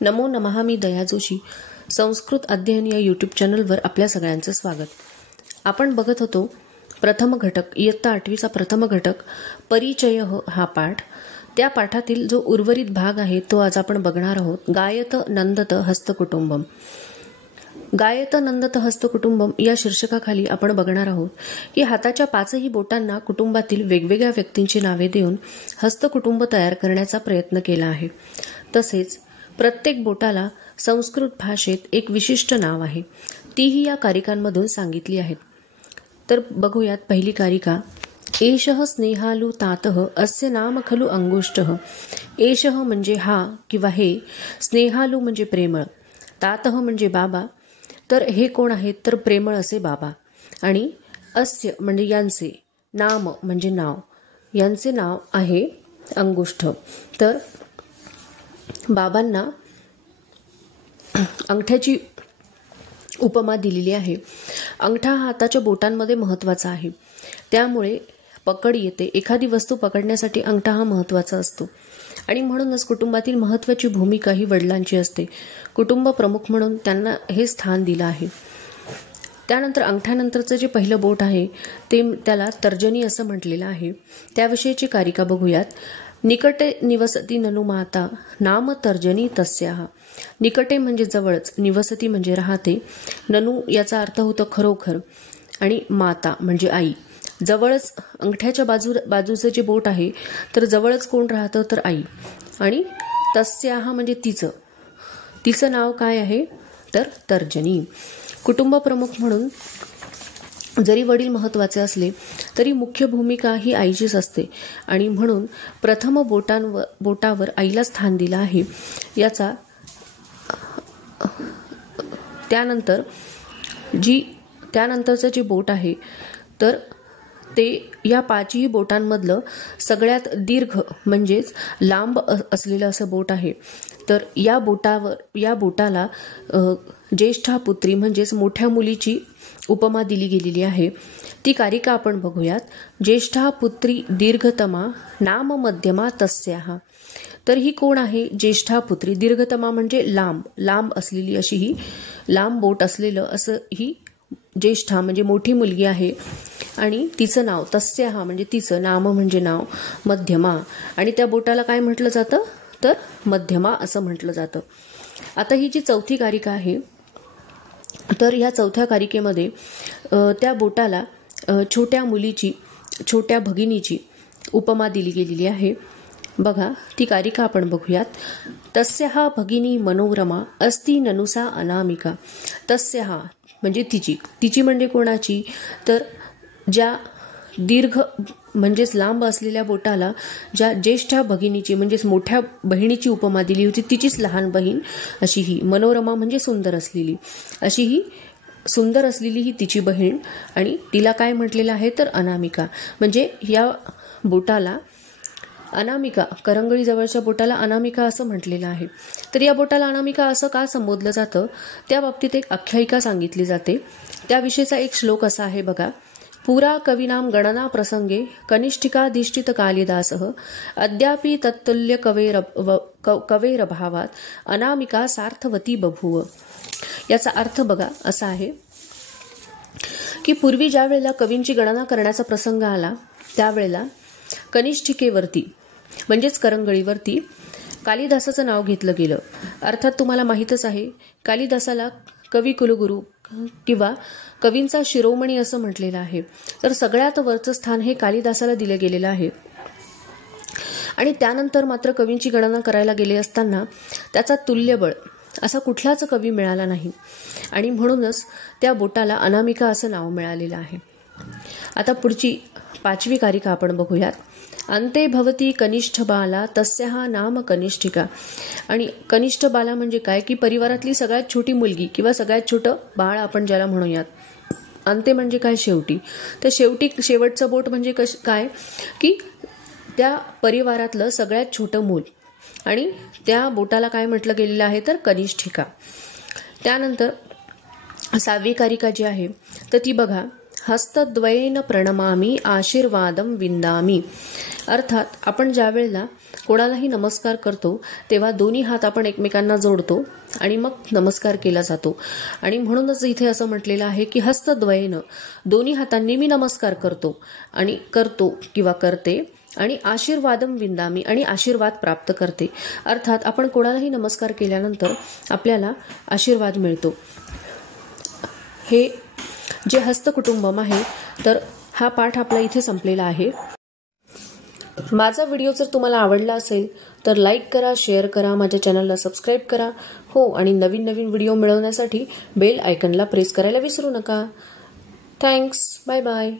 नमो नमः. मी दया जोशी. संस्कृत अध्ययन या यूट्यूब चॅनलवर आपल्या सगळ्यांचं स्वागत. आपण बघत होतो प्रथम घटक, इयत्ता 8वीचा प्रथम घटक परिचय हा पाठ. त्या पाठातील जो उर्वरित भाग आहे तो आज आपण बघणार आहोत. गायत नंदत हस्तकुटुंबम. गायत नंदत हस्तकुटुंबम या शीर्षकाखाली आपण बघणार आहोत की हाताच्या पाचही बोटांना कुटुंबातील वेगवेगळ्या व्यक्तींची नावे देऊन हस्तकुटुंब तयार करण्याचा प्रयत्न केला आहे. तसेच प्रत्येक बोटाला संस्कृत भाषेत एक विशिष्ट नाव आहे. तीही या कारिकांमधून सांगितली आहेत. तर बघूयात पहिली कारिका. एषः स्नेहालू तातः अस्य नाम खलु अंगुष्ठः. एषः म्हणजे हा किंवा हे, स्नेहालू म्हणजे प्रेमळ, तातः म्हणजे बाबा. तर हे कोण आहेत तर प्रेमळ असे बाबा. आणि अस्य म्हणजे यांचे, नाम म्हणजे नाव, यांचे नाव आहे अंगुष्ठ. तर बाबांना अंगठ्याची उपमा दिलेली आहे. अंगठा हा हाताच्या बोटांमध्ये महत्वाचा आहे. त्यामुळे पकड येते. एखादी वस्तू पकडण्यासाठी अंगठा हा महत्वाचा असतो. आणि म्हणूनच कुटुंबातील महत्वाची भूमिका ही वडिलांची असते. कुटुंब प्रमुख म्हणून त्यांना हे स्थान दिलं आहे. त्यानंतर अंगठ्यानंतरचं जे पहिलं बोट आहे ते त्याला तर्जनी असं म्हटलेलं आहे. त्याविषयीची कारिका बघूयात. निकटे निवसती ननु माता नाम तर्जनी तस्याहा. निकटे म्हणजे जवळच, निवसती म्हणजे राहते, ननु याचा अर्थ होतो खरोखर, आणि माता म्हणजे आई. जवळच अंगठ्याच्या बाजूचं जे बोट आहे तर जवळच कोण राहतं तर आई. आणि तस्याहा म्हणजे तिचं नाव काय आहे तर तर्जनी. कुटुंब प्रमुख म्हणून जरी वडील महत्वाचे असले तरी मुख्य भूमिका ही आईचीच असते. आणि म्हणून प्रथम बोटावर आईला स्थान दिलं आहे. याचा त्यानंतरचं जे बोट आहे तर ते या पाचही बोटांमधलं सगळ्यात दीर्घ म्हणजेच लांब असलेलं असं बोट आहे. तर या बोटाला ज्येष्ठा पुत्री म्हणजेच मोठ्या मुलीची उपमा दिली गेलेली आहे. ती कारिका आपण बघूयात. ज्येष्ठा पुत्री दीर्घतमा नाम मध्यमा तस्याहा. तर ही कोण आहे ज्येष्ठा पुत्री. दीर्घतमा म्हणजे लांब असलेली, अशी ही लांब बोट असलेलं असं ही ज्येष्ठा म्हणजे मोठी मुलगी आहे. आणि तिचं नाव तस्याहा म्हणजे तिचं, नाम म्हणजे नाव, मध्यमा, आणि त्या बोटाला काय म्हटलं जातं तर मध्यमा असं म्हटलं जातं. आता ही जी चौथी कारिका आहे तर ह्या चौथ्या कारिकेमध्ये त्या बोटाला छोट्या मुलीची, छोट्या भगिनीची उपमा दिली गेलेली आहे. बघा ती कारिका आपण बघूयात. तस्याहा भगिनी मनोरमा अस्ति ननुसा अनामिका. तस्याहा म्हणजे तिची म्हणजे कोणाची तर ज्या दीर्घ म्हणजेच लांब असलेल्या बोटाला ज्या ज्येष्ठा भगिनीची म्हणजेच मोठ्या बहिणीची उपमा दिली होती, तिचीच लहान बहीण अशी ही. मनोरमा म्हणजे सुंदर असलेली, अशी ही सुंदर असलेली ही तिची बहीण. आणि तिला काय म्हटलेलं आहे तर अनामिका. म्हणजे या बोटाला अनामिका, करंगळी जवळच्या बोटाला अनामिका असं म्हटलेलं आहे. तर या बोटाला अनामिका असं का संबोधलं जातं त्या बाबतीत एक आख्यायिका सांगितली जाते. त्याविषयीचा एक श्लोक असा आहे बघा. पुरा कवीनाम गणना प्रसंगे कनिष्ठिकाधिष्ठित कालिदासः अद्यापि तत्तुल्य कवेरभावात अनामिका सार्थवती बभूव. याचा अर्थ बघा असा आहे की पूर्वी ज्या वेळेला कवींची गणना करण्याचा प्रसंग आला त्यावेळेला कनिष्ठिकेवरती म्हणजेच करंगळीवरती कालिदासाचं नाव घेतलं गेलं. अर्थात तुम्हाला माहीतच आहे कालिदासाला कवी कुलगुरू किंवा कवींचा शिरोमणी असं म्हटलेलं आहे. तर सगळ्यात वरचं स्थान हे कालिदासाला दिलं गेलेलं आहे. आणि त्यानंतर मात्र कवींची गणना करायला गेले असताना त्याचा तुल्यबळ असा कुठलाच कवी मिळाला नाही. आणि म्हणूनच त्या बोटाला अनामिका असं नाव मिळालेलं आहे. आता पुढची पाचवी कारिका आपण बघूयात. अंते भवती कनिष्ठ बाला तस्याहा नाम कनिष्ठिका. आणि कनिष्ठ बाला म्हणजे काय की परिवारातली सगळ्यात छोटी मुलगी किंवा सगळ्यात छोटं बाळ आपण ज्याला म्हणूयात. अंते म्हणजे काय शेवटी. तर शेवटचं बोट म्हणजे काय की त्या परिवारातलं सगळ्यात छोटं मूल. आणि त्या बोटाला काय म्हटलं गेलेलं आहे तर कनिष्ठिका. त्यानंतर 6वी कारिका जी आहे तर ती बघा. हस्तद्वयेन प्रणमामि आशीर्वादम विंदामि। अर्थात आपण ज्या वेळेला कोणालाही नमस्कार करतो तेव्हा दोन्ही हात आपण एकमेकांना जोडतो आणि मग नमस्कार केला जातो। आणि म्हणूनच इथे असं म्हटलेलं आहे की हस्तद्वयेन, दोन्ही हातांनी मी नमस्कार करतो आणि करतो किंवा करते, आणि आशीर्वादम विंदामी, आणि आशीर्वाद प्राप्त करते। अर्थात आपण कोणालाही नमस्कार केल्यानंतर आपल्याला आशीर्वाद मिळतो। हे जे हस्तकुटुंबम आहे तर हा पाठ आपला इथे संपलेला आहे। माझा व्हिडिओ जर तुम्हाला आवडला असेल तर लाईक करा, शेअर करा, माझ्या चॅनलला सबस्क्राईब करा। हो, आणि नवीन नवीन व्हिडिओ मिळवण्यासाठी बेल आयकॉनला प्रेस करायला विसरू नका। Thanks, bye bye.